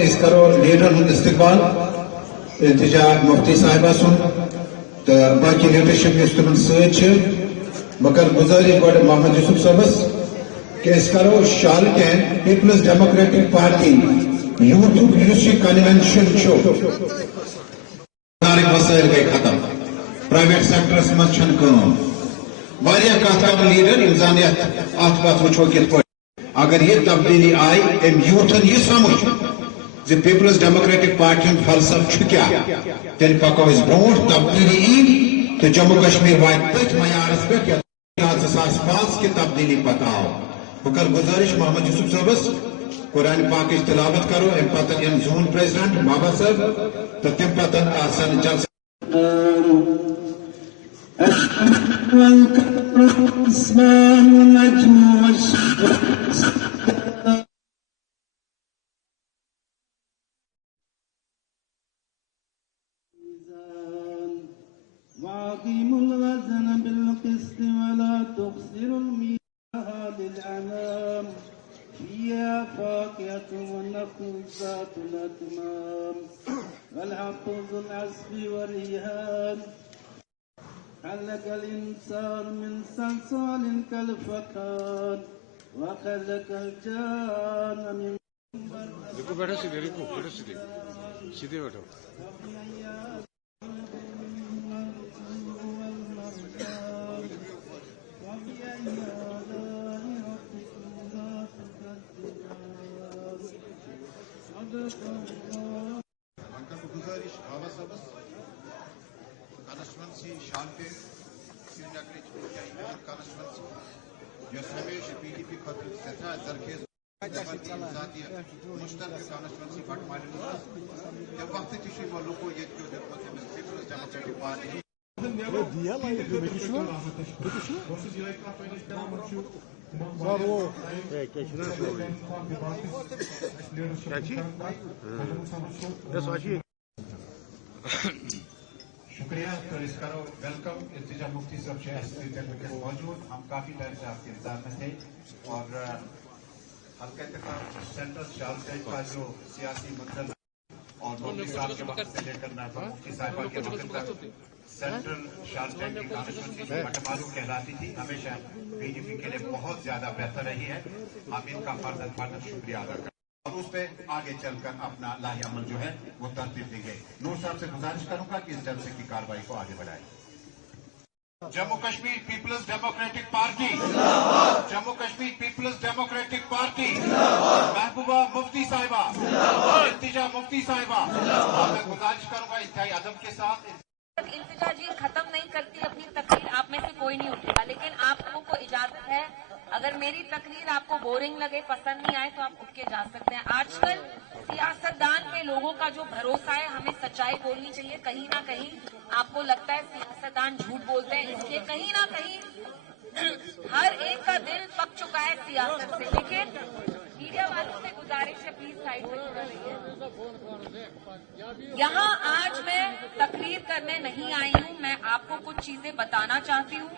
اس کرو لیڈرن ہند استقبال التجا مفتی صاحبہ سن تو باقی لیڈرشپ اس تمن ست مگر گزارش گوڑ محمد یوسف صاحبس کہ اس کرو شالٹین پیپلز ڈیموکریٹک پارٹی یوتھ کنونشن وسائل گئی ختم پرائیویٹ سیکٹرس من کم لیڈر انسانیت ات پت وچو کت پہ اگر یہ تبدیلی آئی ام یوتھن یہ سمجھ زِ پیپلز ڈیموکریٹک پارٹی ہند فلسفہ کیا تیل پکو اس برو تبدیلی ای تو جموں کشمیر وات تھی معیارس پہ 2005 کی تبدیلی پتہ آو بکر گزارش محمد یوسف صاحبس قرآن پاک تلاوت کرو ام پتن ام زون پریزیڈنٹ بابا صاحب تو تم پتن آسان جلسہ وأقيموا الوزن بالقسط ولا تخسروا المياه للأنام فيها فاكهة والنخل ذات الأكمام والحب ذو العصف والريحان خلق الإنسان من صلصال كالفخار وخلق الجان من رکو بیٹھو سیدھے سیدھے بیٹھو گزارش بابا صاحبس کانسٹیچوینسی شالٹین سری نگر کانسٹیچوینسی اس ہمیشہ پی ڈی پی خاطر سٹھا زرخیز مشترکہ کانسٹیچوینسی بٹمالہ تم وقت تہ لوکو یہ پیپلز ڈیموکریٹک پارٹی شکریہ تو اس کرو ویلکم التجا مفتی صاحب موجود ہم کافی ٹائم سے آپ کے انتظار میں تھے اور حلقہ انتخاب سینٹرل شالٹین کا جو سیاسی منتقل اور مفتی صاحب کے وقت سے لے کر مفتی صاحبہ کے وقت تک سینٹرل شالٹین کی کانسٹیچوینسی بٹمالو کہلاتی تھی ہمیشہ پی ڈی پی کے لیے بہت زیادہ بہتر رہی ہے ہم ان کا فردن شکریہ ادا کریں اور اس پہ آگے چل کر اپنا لاہی عمل جو ہے وہ ترتیب دیں گے نور صاحب سے گزارش کروں گا کہ اس جلسے کی کارروائی کو آگے بڑھائیں جموں کشمیر پیپلز ڈیموکریٹک پارٹی جموں کشمیر پیپلز ڈیموکریٹک پارٹی محبوبہ مفتی صاحبہ التجا مفتی صاحبہ میں گزارش کروں گا انتہائی ادب کے ساتھ التجا جی ختم نہیں کرتی اپنی تقریر آپ میں سے کوئی نہیں اٹھے گا لیکن آپ لوگوں کو اجازت ہے اگر میری تقریر آپ کو بورنگ لگے پسند نہیں آئے تو آپ اٹھ کے جا سکتے ہیں آج کل سیاستدان پہ لوگوں کا جو بھروسہ ہے ہمیں سچائی بولنی چاہیے کہیں نہ کہیں آپ کو لگتا ہے سیاستدان جھوٹ بولتے ہیں اس لیے کہیں نہ کہیں ہر ایک کا دل پک چکا ہے سیاست سے لیکن میڈیا والوں سے گزارش ہے پلیز سائڈ میں کھڑا رہیے یہاں آج میں تقریر کرنے نہیں آئی ہوں میں آپ کو کچھ چیزیں بتانا چاہتی ہوں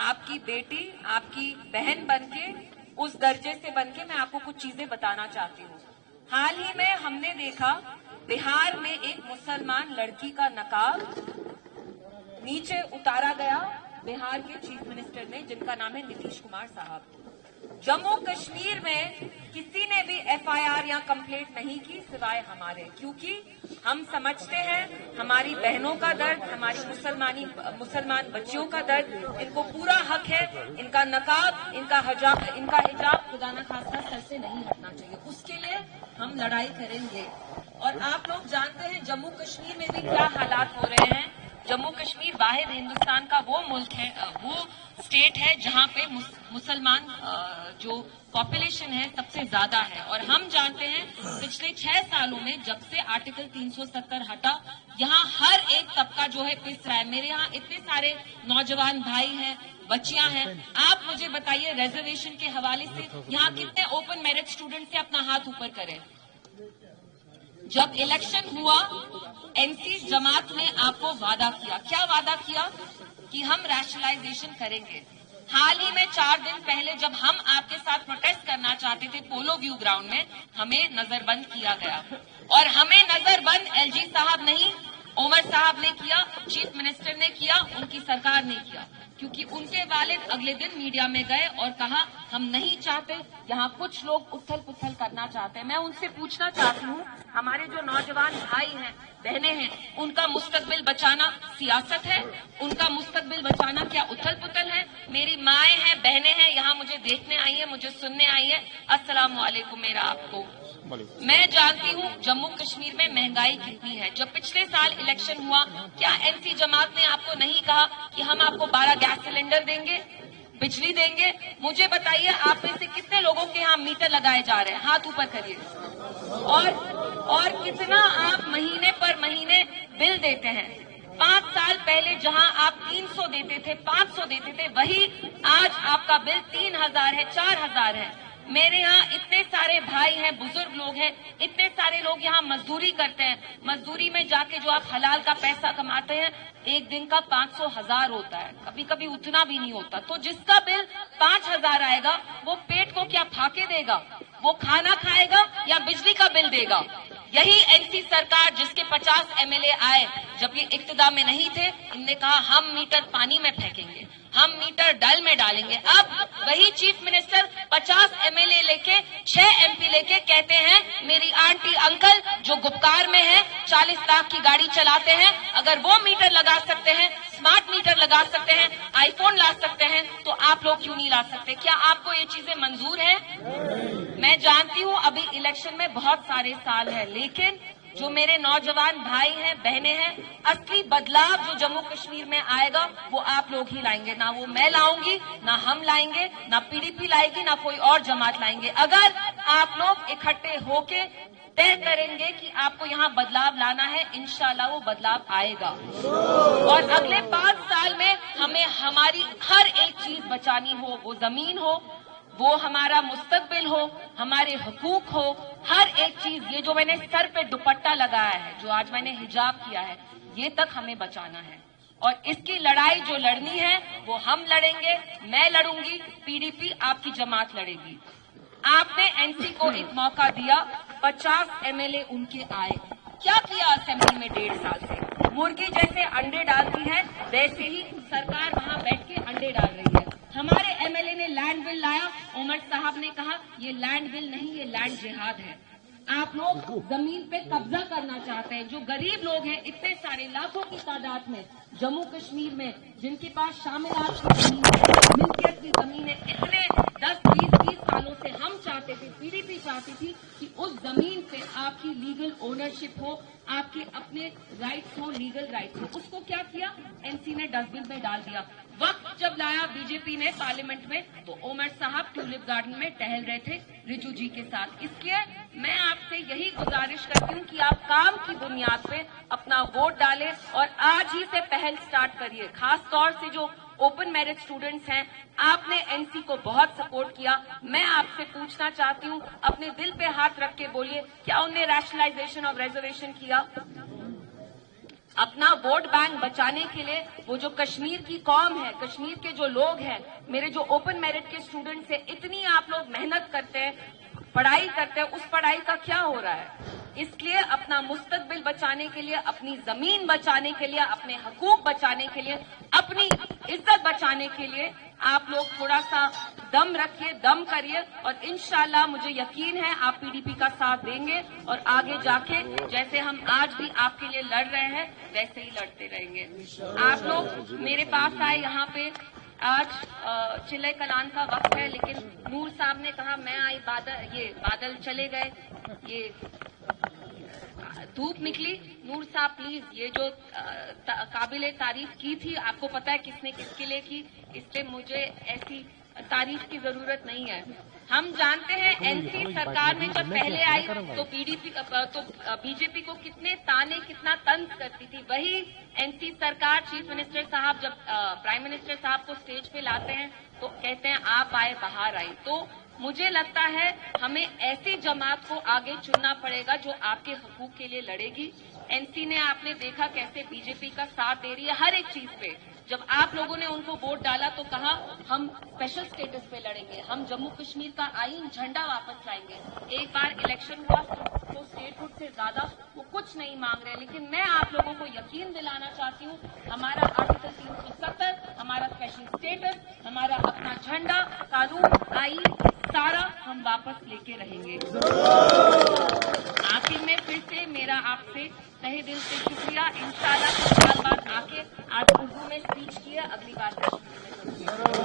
آپ کی بیٹی آپ کی بہن بن کے اس درجے سے بن کے میں آپ کو کچھ چیزیں بتانا چاہتی ہوں حال ہی میں ہم نے دیکھا بہار میں ایک مسلمان لڑکی کا نقاب نیچے اتارا گیا بہار کے چیف منسٹر نے جن کا نام ہے نتیش کمار صاحب جموں کشمیر میں کسی نے بھی ایف آئی آر یا کمپلینٹ نہیں کی سوائے ہمارے کیونکہ ہم سمجھتے ہیں ہماری بہنوں کا درد ہماری مسلمان بچیوں کا درد ان کو پورا حق ہے ان کا نقاب ان کا حجاب خدا نہ خاصہ سر سے نہیں ہٹنا چاہیے اس کے لیے ہم لڑائی کریں گے اور آپ لوگ جانتے ہیں جموں کشمیر میں بھی کیا حالات ہو رہے ہیں جموں کشمیر واحد ہندوستان کا وہ ملک ہے وہ اسٹیٹ ہے جہاں پہ مسلمان جو پاپولیشن ہے سب سے زیادہ ہے اور ہم جانتے ہیں پچھلے 6 سالوں میں جب سے آرٹیکل 370 ہٹا یہاں ہر ایک طبقہ جو ہے پس رہا ہے میرے یہاں اتنے سارے نوجوان بھائی ہیں بچیاں ہیں آپ مجھے بتائیے ریزرویشن کے حوالے سے یہاں کتنے اوپن میرٹ اسٹوڈنٹ سے اپنا ہاتھ اوپر کریں جب الیکشن ہوا این سی جماعت نے آپ کو وعدہ کیا کیا وعدہ کیا کہ ہم ریشنلائزیشن کریں گے हाल ही में 4 दिन पहले जब हम आपके साथ प्रोटेस्ट करना चाहते थे पोलो व्यू ग्राउंड में, हमें नजरबंद किया गया। और हमें नजरबंद एलजी साहब नहीं, उमर साहब ने किया, चीफ मिनिस्टर ने किया, उनकी सरकार ने किया, क्योंकि उनके वालिद अगले दिन मीडिया में गए और कहा हम नहीं चाहते, यहाँ कुछ लोग उथल पुथल करना चाहते हैं। मैं उनसे पूछना चाहती हूँ, हमारे जो नौजवान भाई हैं, बहनें हैं, उनका मुस्तकबिल बचाना सियासत है? उनका मुस्तकबिल बचाना क्या उथल पुथल है? मेरी माएँ हैं, बहनें हैं, यहाँ मुझे देखने आई है, मुझे सुनने आई है। अस्सलाम वालेकुम मेरा आपको। मैं जानती हूँ जम्मू कश्मीर में महंगाई कितनी है। जब पिछले साल इलेक्शन हुआ, क्या एनसी जमात ने आपको नहीं कहा कि हम आपको 12 गैस सिलेंडर देंगे, बिजली देंगे? मुझे बताइए, आप में से कितने लोगों के यहाँ मीटर लगाए जा रहे हैं? हाथ ऊपर करिए। और कितना आप महीने पर महीने बिल देते हैं? 5 साल पहले जहां आप 300 देते थे, 500 देते थे, वही आज आपका बिल 3000 है, 4000 है। मेरे यहाँ इतने सारे भाई हैं, बुजुर्ग लोग हैं, इतने सारे लोग यहाँ मजदूरी करते हैं। मजदूरी में जाके जो आप हलाल का पैसा कमाते हैं, एक दिन का 500,000 होता है, कभी कभी उतना भी नहीं होता। तो जिसका बिल 5000 आएगा, वो पेट को क्या फाके देगा? वो खाना खाएगा या बिजली का बिल देगा? यही एनसी सरकार जिसके 50 एमएलए आए, जब ये इक्तिदार में नहीं थे, इनने कहा हम मीटर पानी में फेंकेंगे, हम मीटर डल में डालेंगे। अब वही चीफ मिनिस्टर 50 एमएलए लेके 6 एमपी लेके कहते हैं मेरी आंटी अंकल जो गुपकार में है, 40 लाख की गाड़ी चलाते हैं, अगर वो मीटर लगा सकते हैं, स्मार्ट मीटर लगा सकते हैं, आईफोन ला सकते हैं, तो आप लोग क्यों नहीं ला सकते? क्या आपको ये चीजें मंजूर है? मैं जानती हूँ अभी इलेक्शन में बहुत सारे साल है, लेकिन जो मेरे नौजवान भाई हैं, बहनें हैं, असली बदलाव जो जम्मू कश्मीर में आएगा वो आप लोग ही लाएंगे। ना वो मैं लाऊंगी, ना हम लाएंगे, ना पीडीपी लाएगी, ना कोई और जमात लाएंगे। अगर आप लोग इकट्ठे होके तय करेंगे कि आपको यहाँ बदलाव लाना है, इंशाल्लाह वो बदलाव आएगा। और अगले 5 साल में हमें हमारी हर एक चीज बचानी हो, वो जमीन हो, वो हमारा मुस्तकबिल हो, हमारे हुकूक हो, हर एक चीज। ये जो मैंने सर पे दुपट्टा लगाया है, जो आज मैंने हिजाब किया है, ये तक हमें बचाना है। और इसकी लड़ाई जो लड़नी है वो हम लड़ेंगे, मैं लड़ूंगी, पीडीपी आपकी जमात लड़ेगी। आपने एनसी को एक मौका दिया, 50 एमएलए उनके आए, क्या किया असेंबली में 1.5 साल से? मुर्गी जैसे अंडे डालती है, वैसे ही सरकार वहां बैठ के अंडे डाल रही है। हमारे एमएलए ने लैंड बिल लाया, उमर साहब ने कहा ये लैंड बिल नहीं, ये लैंड जिहाद है। आप लोग जमीन पे कब्जा करना चाहते हैं। जो गरीब लोग हैं, इतने सारे लाखों की तादाद में जम्मू कश्मीर में, जिनके पास शामिलात की जमीन है, मिल्कियत की जमीन है, इतने 10-20 सालों से हम चाहते थे, पीडीपी चाहती थी कि उस जमीन पे आपकी लीगल ओनरशिप हो, आपके अपने राइट्स हो, लीगल राइट्स हो। उसको क्या किया? एनसी ने डस्टबिन में डाल दिया। वक्त जब लाया बीजेपी ने पार्लियामेंट में, तो उमर साहब ट्यूलिप गार्डन में टहल रहे थे रिजू जी के साथ। इसलिए मैं आपसे यही गुजारिश करती हूँ कि आप काम की बुनियाद पे अपना वोट डालें और आज ही से पहल स्टार्ट करिए। खास तौर से जो ओपन मेरिट स्टूडेंट्स हैं, आपने एनसी को बहुत सपोर्ट किया। मैं आपसे पूछना चाहती हूँ, अपने दिल पे हाथ रख के बोलिए, क्या उनने रैशनलाइजेशन ऑफ रिजर्वेशन किया? अपना वोट बैंक बचाने के लिए वो जो कश्मीर की कौम है, कश्मीर के जो लोग हैं, मेरे जो ओपन मेरिट के स्टूडेंट्स हैं, इतनी आप लोग मेहनत करते हैं, पढ़ाई करते हैं, उस पढ़ाई का क्या हो रहा है? इसलिए अपना मुस्तकबिल बचाने के लिए, अपनी जमीन बचाने के लिए, अपने हकूक बचाने के लिए, अपनी इज्जत बचाने के लिए आप लोग थोड़ा सा दम रखिए, दम करिए और इंशाल्लाह मुझे यकीन है आप पीडीपी का साथ देंगे और आगे जाके जैसे हम आज भी आपके लिए लड़ रहे हैं वैसे ही लड़ते रहेंगे। आप लोग मेरे पास आए यहाँ पे, आज चिल्ले कलान का वक्त है, लेकिन नूर साहब ने कहा मैं आई, बादल चले गए, ये धूप निकली। नूर साहब प्लीज, ये जो काबिले तारीफ की थी, आपको पता है किसने किसके लिए की, इसलिए मुझे ऐसी तारीफ की जरूरत नहीं है। हम जानते हैं एनसी सरकार में जब पहले आई तो बीजेपी को कितने ताने, कितना तंज करती थी। वही एनसी सरकार, चीफ मिनिस्टर साहब जब प्राइम मिनिस्टर साहब को स्टेज पे लाते हैं तो कहते हैं आप आए, बाहर आई। तो मुझे लगता है हमें ऐसी जमात को आगे चुनना पड़ेगा जो आपके हकूक के लिए लड़ेगी। एनसी ने आपने देखा कैसे बीजेपी का साथ दे रही है हर एक चीज पे। जब आप लोगों ने उनको वोट डाला तो कहा हम स्पेशल स्टेटस पे लड़ेंगे, हम जम्मू कश्मीर का आईन झंडा वापस लाएंगे। एक बार इलेक्शन हुआ तो स्टेटहुड से ज्यादा वो कुछ नहीं मांग रहे, लेकिन मैं आप लोगों को यकीन दिलाना चाहती हूँ, हमारा आर्टिकल 370, हमारा स्पेशल स्टेटस, हमारा अपना झंडा, कानून, आईन सारा हम वापस लेके रहेंगे। आखिर में फिर से मेरा आपसे तहे दिल से शुक्रिया। इंशाल्लाह कुछ साल बाद आके आज उर्दू में स्पीच किया, अगली बार कश्मीरी में करूंगी।